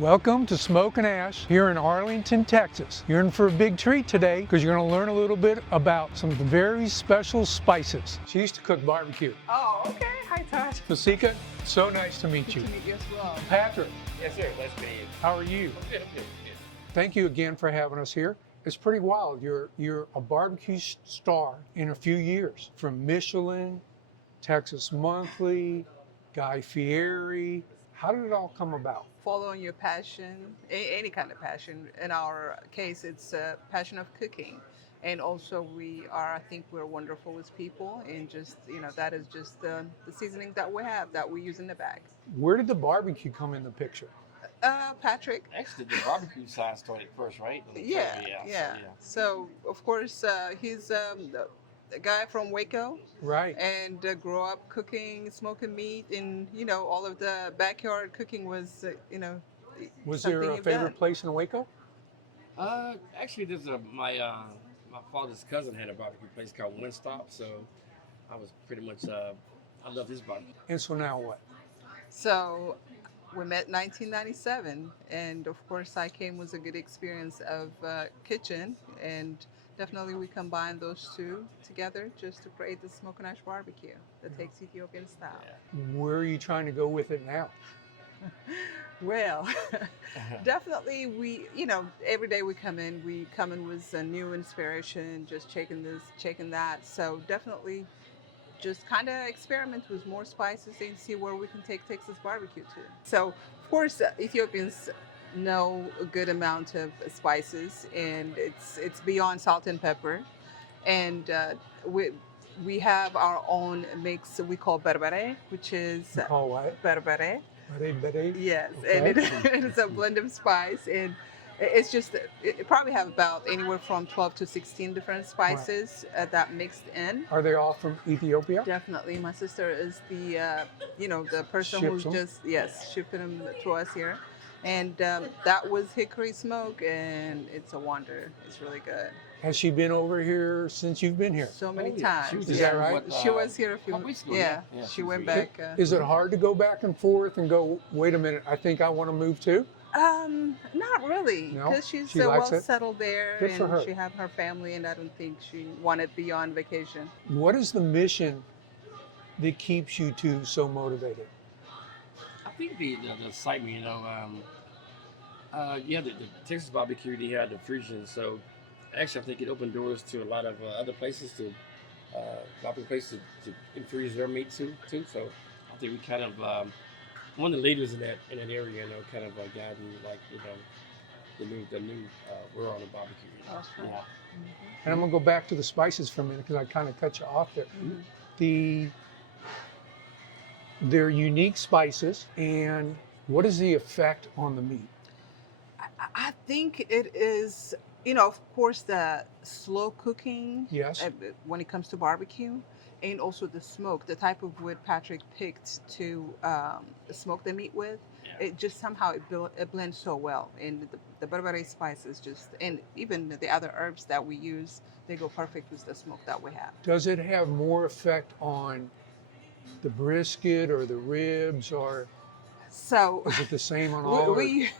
Welcome to Smoke and Ash here in Arlington, Texas. You're in for a big treat today because you're going to learn a little bit about some very special spices. She used to cook barbecue. Oh, okay. Hi, Todd. Masika, so nice to meet Good you. to meet you as well. Patrick, Yes, sir. Nice to meet you. how are you? Good. Thank you again for having us here. It's pretty wild. You're a barbecue star in a few years. From Michelin, Texas Monthly, Guy Fieri. How did it all come about? Following your passion, any kind of passion. In our case, it's a passion of cooking. And also I think we're wonderful with people. And just, that is just the seasoning that we have that we use in the bag. Where did the barbecue come in the picture? Patrick. Actually, the barbecue side started first, right? Yeah. So, of course, he's a guy from Waco. Right. And grew up cooking, smoking meat, and all of the backyard cooking was Was there a favorite place in Waco? Actually, there's my father's cousin had a barbecue place called One Stop, so I was pretty much I love his barbecue. And so now what? So we met in 1997, and of course I came with a good experience of kitchen, and definitely we combine those two together just to create the smoke and ash barbecue that takes Ethiopian style. Yeah. Where are you trying to go with it now? Well, definitely every day we come in with a new inspiration, just checking this, checking that. So definitely just kind of experiment with more spices and see where we can take Texas barbecue to. So of course, Ethiopians know a good amount of spices, and it's beyond salt and pepper. And we have our own mix we call berbere, which is Call what? berbere. Bere? Yes, Okay. and it is a blend of spice, and it's just it probably have about anywhere from 12 to 16 different spices that mixed in. Are they all from Ethiopia? Definitely, my sister is the the person Ships who's them? just shipping them to us here, and that was hickory smoke, and it's a wonder. It's really good. Has she been over here since you've been here? So many Oh, yeah. times. She was Is here, that right? She was here a few couple weeks ago, Yeah, yeah, she she was went here. back. Is it hard to go back and forth and go, wait a minute, I think I want to move too? Not really, No? because she's She likes well it? settled there, Good for and her. she have her family, and I don't think she wanted beyond vacation. What is the mission that keeps you two so motivated? I think the excitement, the Texas barbecue, they had the fusion, so actually I think it opened doors to a lot of other places barbecue places to infuse their meat too. So I think we kind of one of the leaders in that area, kind of guiding the new world of barbecue. That's right. Yeah. And I'm going to go back to the spices for a minute because I kind of cut you off there. They're unique spices, and what is the effect on the meat? I think it is, of course, the slow cooking. Yes. When it comes to barbecue, and also the smoke, the type of wood Patrick picked to smoke the meat with. Yeah. It just somehow it blends so well, and the berbere spices and even the other herbs that we use, they go perfect with the smoke that we have. Does it have more effect on the brisket or the ribs, or So is it the same on all? we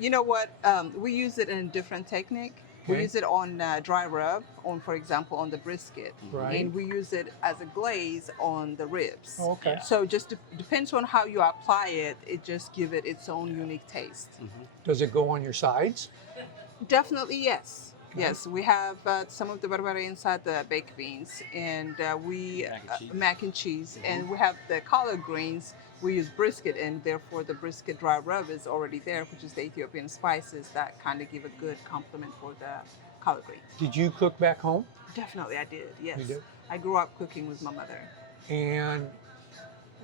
you know what? We use it in a different technique. We Okay. use it on dry rub, for example, on the brisket, Right. and we use it as a glaze on the ribs. Oh, okay. Yeah. So just depends on how you apply it. It just give it its own unique taste. Does it go on your sides? Definitely, yes. Okay. Yes, we have some of the berbere inside the baked beans, and we Mac and cheese. mac and cheese, and we have the collard greens. We use brisket, and therefore the brisket dry rub is already there, which is the Ethiopian spices that kind of give a good complement for the collard green. Did you cook back home? Definitely, I did. Yes, You did? I grew up cooking with my mother. And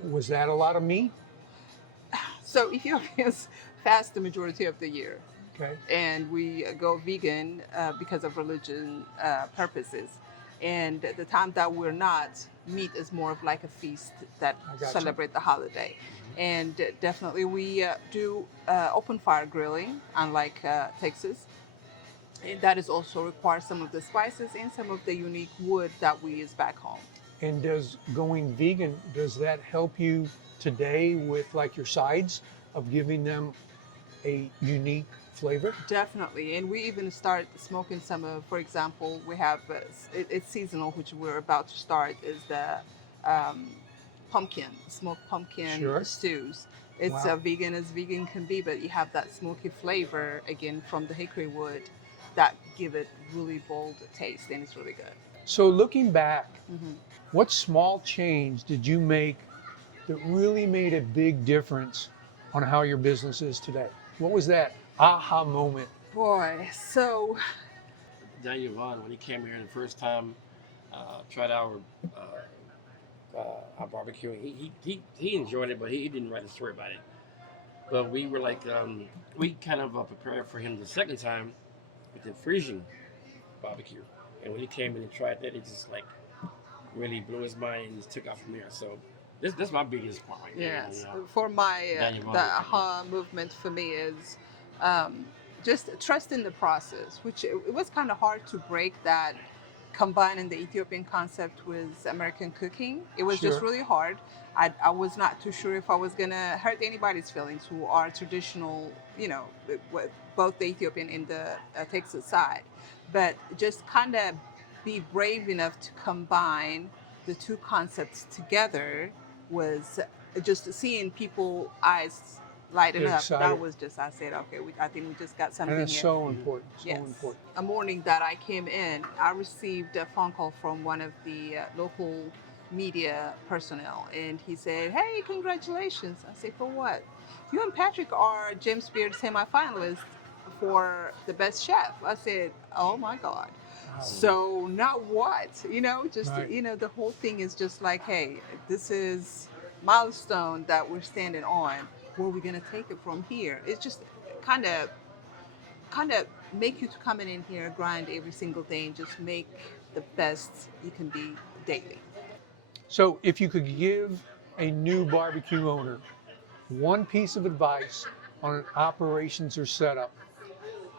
was that a lot of meat? So Ethiopians fast the majority of the year, Okay. and we go vegan because of religion purposes. And the time that we're not, meat is more of like a feast that I gotcha. celebrate the holiday. And definitely we do open fire grilling, unlike Texas. And that is also requires some of the spices and some of the unique wood that we use back home. And does going vegan, does that help you today with like your sides of giving them a unique flavor? Definitely, and we even start smoking some of, for example, we have it's seasonal, which we're about to start, is the um, pumpkin, smoked pumpkin Sure. stews. It's Wow. vegan as vegan can be, but you have that smoky flavor again from the hickory wood that give it really bold taste, and it's really good. So looking back, Hmm. what small change did you make that really made a big difference on how your business is today? What was that aha moment? Boy, so Daniel Vaughn, when he came here the first time, tried our barbecue. He enjoyed it, but he didn't write a story about it. But we were like, we kind of prepared for him the second time with the infusing barbecue. And when he came in and tried that, it just like really blew his mind and just took off from there. So that's my biggest part right there. yes, You know, for my Daniel the Vaughn. aha movement for me is um, just trust in the process, which it was kind of hard to break that combining the Ethiopian concept with American cooking. It was just Sure. really hard. I was not too sure if I was gonna hurt anybody's feelings who are traditional, with both the Ethiopian and the Texas side, but just kind of be brave enough to combine the two concepts together was just seeing people eyes lighten up. Excited. That was just, I said, okay, I think we just got something And it's here. so important, so Yes. important. A morning that I came in, I received a phone call from one of the local media personnel, and he said, "Hey, congratulations!" I said, "For what?" "You and Patrick are James Beard semi-finalists for the best chef." I said, "Oh my God!" Wow. So now what? Just Right. the whole thing is just like, hey, this is milestone that we're standing on. Where are we gonna take it from here? It's just kind of make you to coming in here, grind every single day, and just make the best you can be daily. So if you could give a new barbecue owner one piece of advice on an operations or setup,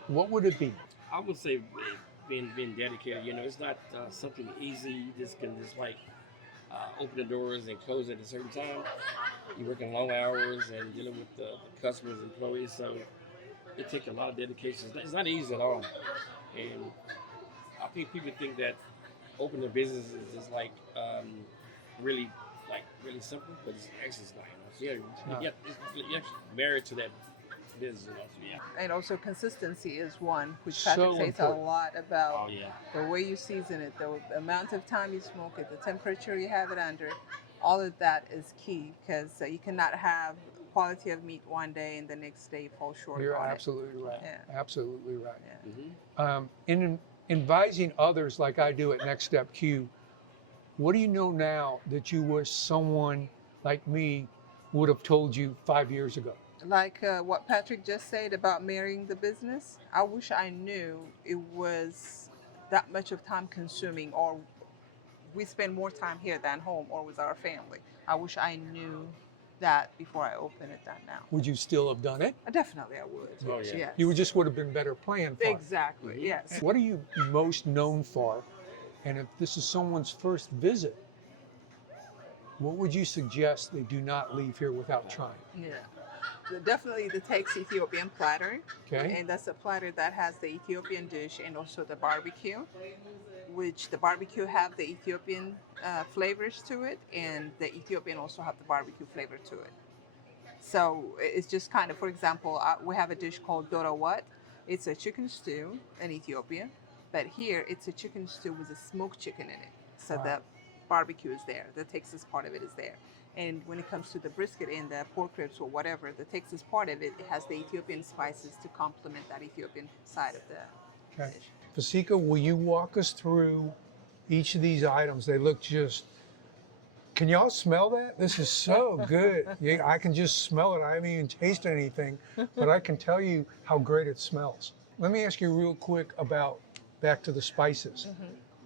what would it be? I would say being dedicated. You know, it's not something easy. You just can just like open the doors and close at a certain time. You're working long hours and dealing with the customers, employees. So it takes a lot of dedication. It's not easy at all. And I think people think that opening a business is just like really really simple, but it's actually it's not. You know? So not. you're actually married to that business. You know? So yeah. And also consistency is one, which So Patrick says a important. lot about. Oh yeah. The way you season it, the amount of time you smoke it, the temperature you have it under, all of that is key because you cannot have quality of meat one day and the next day fall short You're on absolutely right. Yeah. Absolutely right. it. Yeah. In advising others like I do at Next Step Q, what do you know now that you wish someone like me would have told you 5 years ago? Like what Patrick just said about marrying the business, I wish I knew it was that much of time consuming, or we spend more time here than home or with our family. I wish I knew that before I open it than now. Would you still have done it? Definitely I would. Oh, yeah. Yes. You just would have been better planned for it. Exactly. Mhm. Yes. What are you most known for? And if this is someone's first visit, what would you suggest they do not leave here without trying? Yeah. Definitely the Texas Ethiopian platter. Okay? And that's a platter that has the Ethiopian dish and also the barbecue, which the barbecue have the Ethiopian flavors to it, and the Ethiopian also have the barbecue flavor to it. So it's just kind of, for example, we have a dish called Dora What. It's a chicken stew in Ethiopia, but here it's a chicken stew with a smoked chicken in it. So Wow. the barbecue is there. The Texas part of it is there. And when it comes to the brisket and the pork ribs or whatever, the Texas part of it, it has the Ethiopian spices to complement that Ethiopian side of the Okay. dish. Fasika, will you walk us through each of these items? They look just, can y'all smell that? This is so good. Yeah, I can just smell it. I haven't even tasted anything, but I can tell you how great it smells. Let me ask you real quick about back to the spices.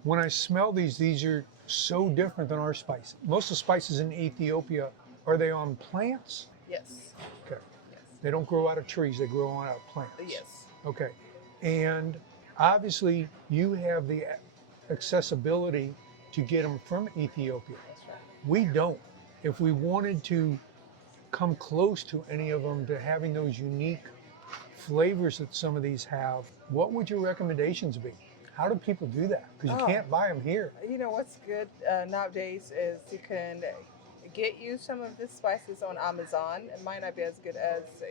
When I smell these are so different than our spices. Most of the spices in Ethiopia, are they on plants? Yes. Okay. Yes. They don't grow out of trees, they grow out of plants. Yes. Okay. And obviously you have the accessibility to get them from Ethiopia. That's right. We don't. If we wanted to come close to any of them, to having those unique flavors that some of these have, what would your recommendations be? How do people do that? Because you Oh. can't buy them here. You know what's good nowadays is you can get you some of these spices on Amazon. It might not be as good as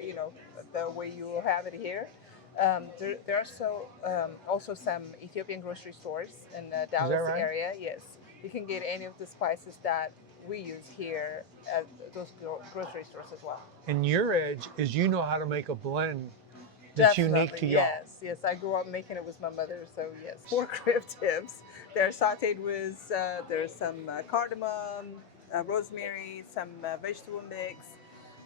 the way you will have it here. There are also some Ethiopian grocery stores in the Dallas right? area. Yes, you can get any of the spices that we use here at those grocery stores as well. And your edge is you know how to make a blend that's unique to Definitely, y'all. yes. I grew up making it with my mother, so yes. Pork rib tips. They're sautéed with, there's some cardamom, rosemary, some vegetable mix,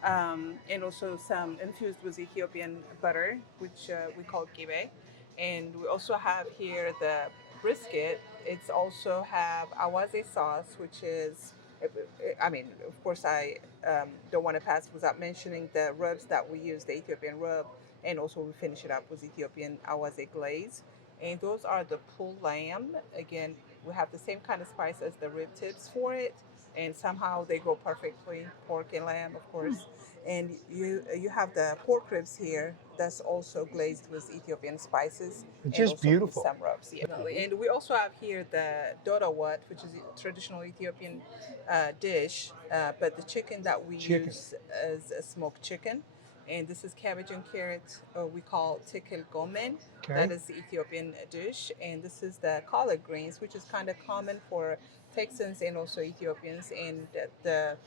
and also some infused with Ethiopian butter, which we call kibe. And we also have here the brisket. It's also have awaze sauce, which is, I mean, of course, I don't want to pass without mentioning the rubs that we use, the Ethiopian rub, and also we finish it up with Ethiopian awaze glaze. And those are the pulled lamb. Again, we have the same kind of spice as the rib tips for it, and somehow they go perfectly, pork and lamb, of course. And you have the pork ribs here that's also glazed with Ethiopian spices. It's and just also with beautiful. some rubs, yeah. And we also have here the dodawat, which is a traditional Ethiopian dish, but the chicken that we use is a smoked chicken. And this is cabbage and carrot, we call tikel gomen. Okay. That is the Ethiopian dish. And this is the collard greens, which is kind of common for Texans and also Ethiopians. And the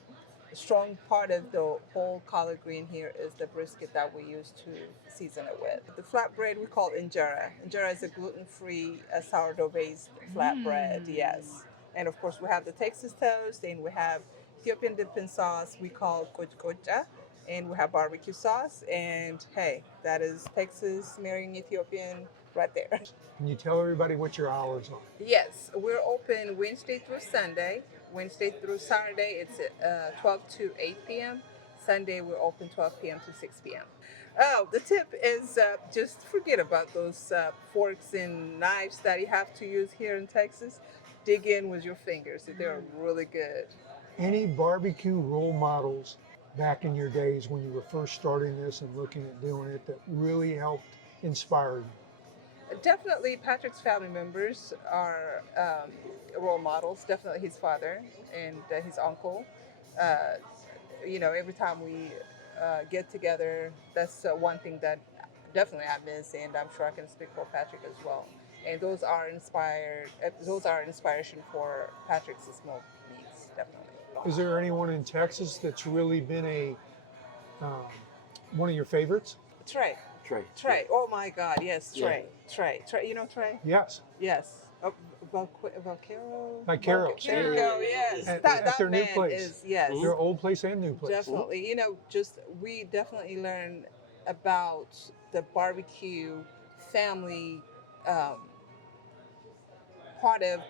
strong part of the whole collard green here is the brisket that we use to season it with. The flatbread we call injera. Injera is a gluten-free sourdough-based flatbread, yes. And of course we have the Texas toast, and we have Ethiopian dipping sauce we call kochkocha, and we have barbecue sauce, and hey, that is Texas marrying Ethiopian right there. Can you tell everybody what your hours are? Yes, we're open Wednesday through Sunday. Wednesday through Saturday, it's 12 to 8 p.m. Sunday, we're open 12 p.m. to 6 p.m. Oh, the tip is just forget about those forks and knives that you have to use here in Texas. Dig in with your fingers. They're really good. Any barbecue role models back in your days when you were first starting this and looking at doing it that really helped inspire you? Definitely, Patrick's family members are role models. Definitely his father and his uncle. Every time we get together, that's one thing that definitely I miss, and I'm sure I can speak for Patrick as well. And those are inspired. Those are inspiration for Patrick's smoked meats, definitely. Is there anyone in Texas that's really been one of your favorites? Trey. Trey. Oh my God, yes, Trey. Yeah. Trey. You know Trey? Yes. Yes. Vaquero. Vaquero. There you go. Yes. At their new man place. is yes. Their old place and new place. Definitely. We definitely learn about the barbecue family part of,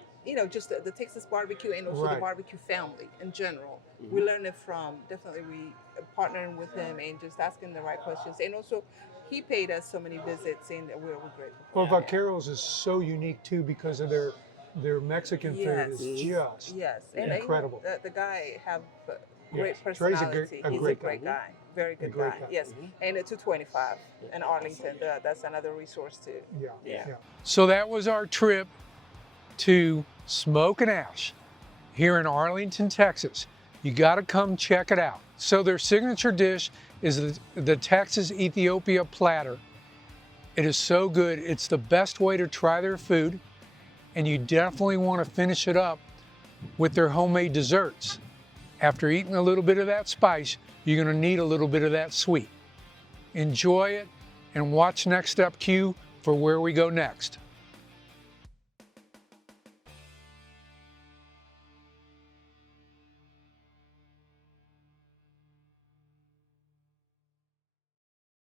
just the Texas barbecue and also the Right. barbecue family in general. We learn it from, definitely we partnering with him and just asking the right questions. And also he paid us so many visits, and we're grateful for Well, that. Vaqueros is so unique too because of their Mexican Yes. food is just Yes, and incredible. The guy have great Yes. Trey's personality. a He's great a great guy. guy, very good great guy. guy. Yes, and at 225 in Arlington, that's another resource too. Yeah. So that was our trip to Smoke and Ash here in Arlington, Texas. You got to come check it out. So their signature dish is the Texas Ethiopia platter. It is so good. It's the best way to try their food, and you definitely want to finish it up with their homemade desserts. After eating a little bit of that spice, you're going to need a little bit of that sweet. Enjoy it and watch Next Up Q for where we go next.